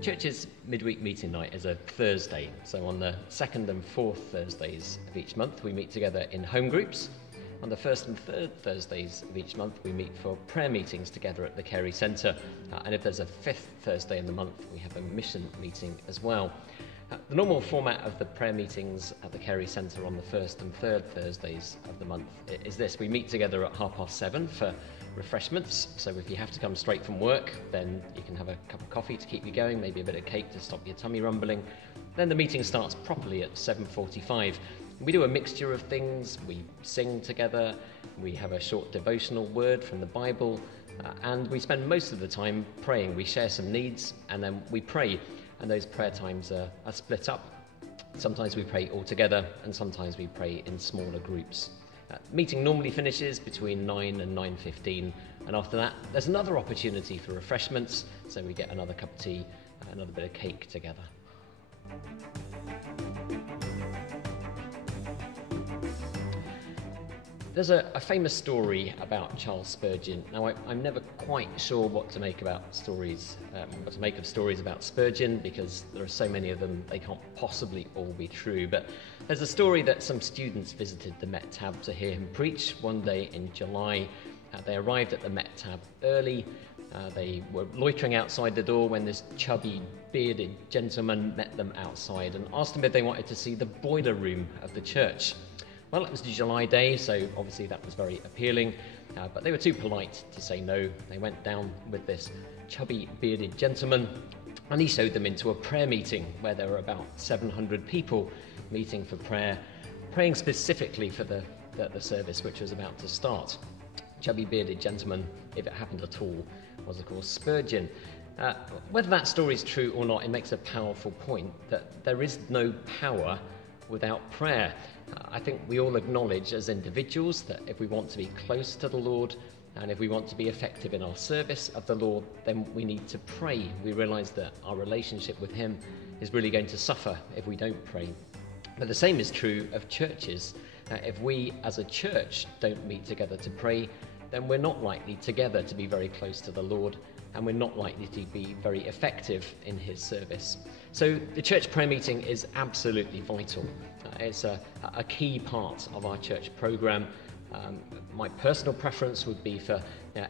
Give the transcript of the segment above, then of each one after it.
The church's midweek meeting night is a Thursday, so on the second and fourth Thursdays of each month we meet together in home groups. On the first and third Thursdays of each month we meet for prayer meetings together at the Carey Centre, and if there's a fifth Thursday in the month we have a mission meeting as well. The normal format of the prayer meetings at the Carey Centre on the first and third Thursdays of the month is this. We meet together at 7:30 for refreshments, so if you have to come straight from work then you can have a cup of coffee to keep you going, maybe a bit of cake to stop your tummy rumbling. Then the meeting starts properly at 7:45. We do a mixture of things. We sing together, we have a short devotional word from the Bible, and we spend most of the time praying. We share some needs and then we pray, and those prayer times are split up. Sometimes we pray all together and sometimes we pray in smaller groups. Meeting normally finishes between 9 and 9:15, and after that there's another opportunity for refreshments, so we get another cup of tea, another bit of cake together. There's a famous story about Charles Spurgeon. Now, I'm never quite sure what to make of stories about Spurgeon, because there are so many of them, they can't possibly all be true. But there's a story that some students visited the Met Tab to hear him preach one day in July. They arrived at the Met Tab early. They were loitering outside the door when this chubby, bearded gentleman met them outside and asked them if they wanted to see the boiler room of the church. Well, it was a July day, so obviously that was very appealing, but they were too polite to say no. They went down with this chubby, bearded gentleman, and he showed them into a prayer meeting where there were about 700 people meeting for prayer, praying specifically for the service which was about to start. Chubby, bearded gentleman, if it happened at all, was of course Spurgeon. Whether that story is true or not, it makes a powerful point that there is no power without prayer. I think we all acknowledge as individuals that if we want to be close to the Lord and if we want to be effective in our service of the Lord, then we need to pray. We realise that our relationship with Him is really going to suffer if we don't pray. But the same is true of churches. If we as a church don't meet together to pray, then we're not likely together to be very close to the Lord, and we're not likely to be very effective in His service. So the church prayer meeting is absolutely vital. It's a key part of our church programme. My personal preference would be for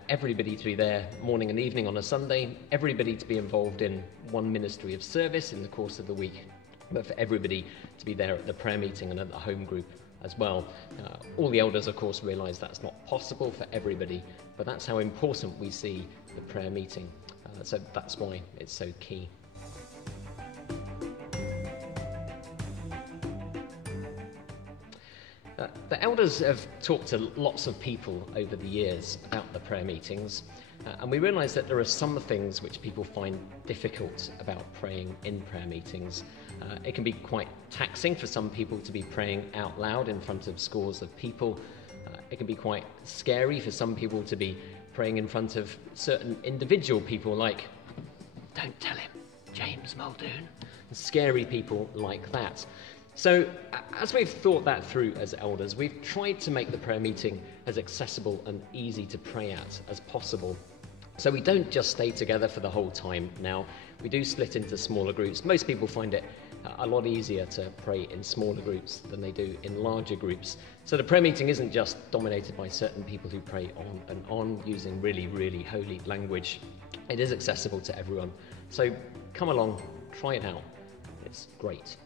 everybody to be there morning and evening on a Sunday, everybody to be involved in one ministry of service in the course of the week, but for everybody to be there at the prayer meeting and at the home group as well. All the elders, of course, realise that's not possible for everybody, but that's how important we see the prayer meeting. So that's why it's so key. The elders have talked to lots of people over the years about the prayer meetings, and we realise that there are some things which people find difficult about praying in prayer meetings. It can be quite taxing for some people to be praying out loud in front of scores of people. It can be quite scary for some people to be praying in front of certain individual people, like, don't tell him, James Muldoon, and scary people like that. So as we've thought that through as elders, we've tried to make the prayer meeting as accessible and easy to pray at as possible. So we don't just stay together for the whole time now. We do split into smaller groups. Most people find it a lot easier to pray in smaller groups than they do in larger groups. So the prayer meeting isn't just dominated by certain people who pray on and on using really, really holy language. It is accessible to everyone. So come along, try it out. It's great.